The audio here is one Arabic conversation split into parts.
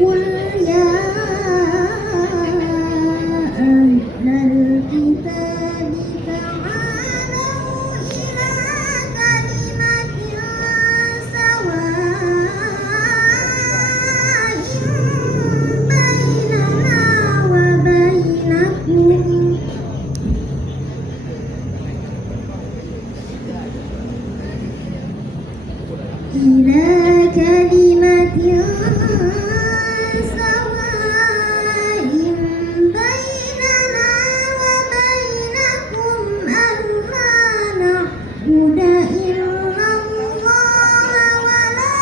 قل يا أهل الكتاب تعالوا إلى كلمة سواء بيننا وبينكم إلى كلمة سواء بيننا وبينكم ألا نعبد إلا الله ولا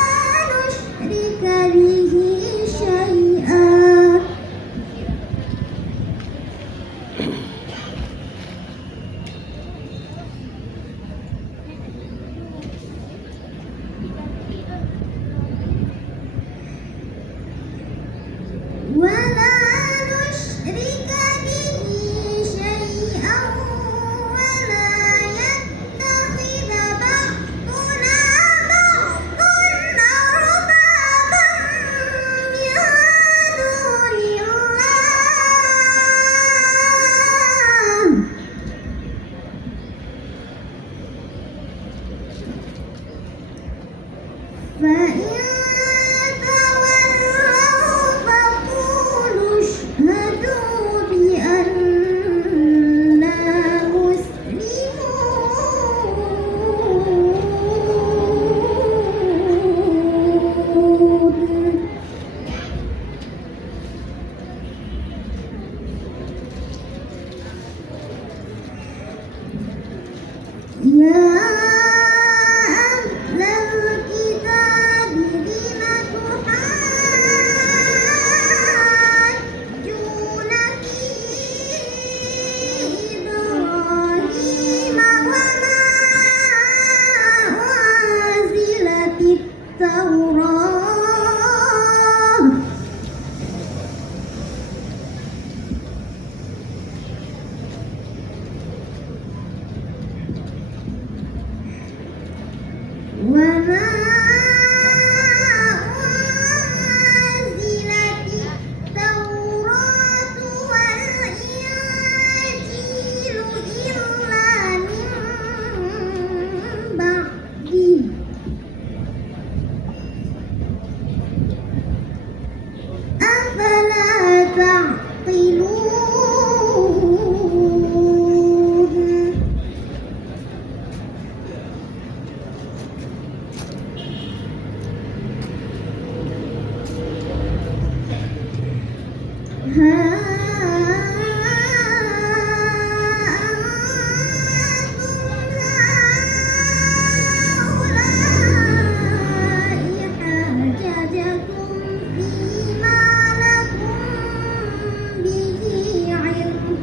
نشرك به شيئا ولا يتخذ بعضنا بعضا أربابا من دون الله فإن تولوا فقولوا اشهدوا بأننا مسلمون يا أهل الكتاب لم تحاجون في إبراهيم وما أنزلت التوراة وما أنزلت التوراة والإنجيل إلا من بعده أفلا تعقلون ها أنتم هؤلاء حاججتم فيما لكم به علم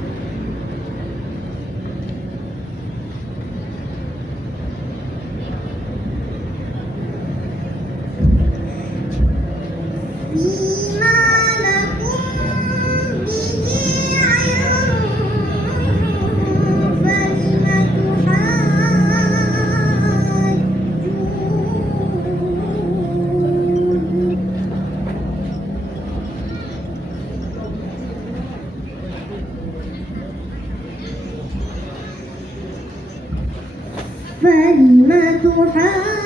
فيما لكم به علم فلم تحاجون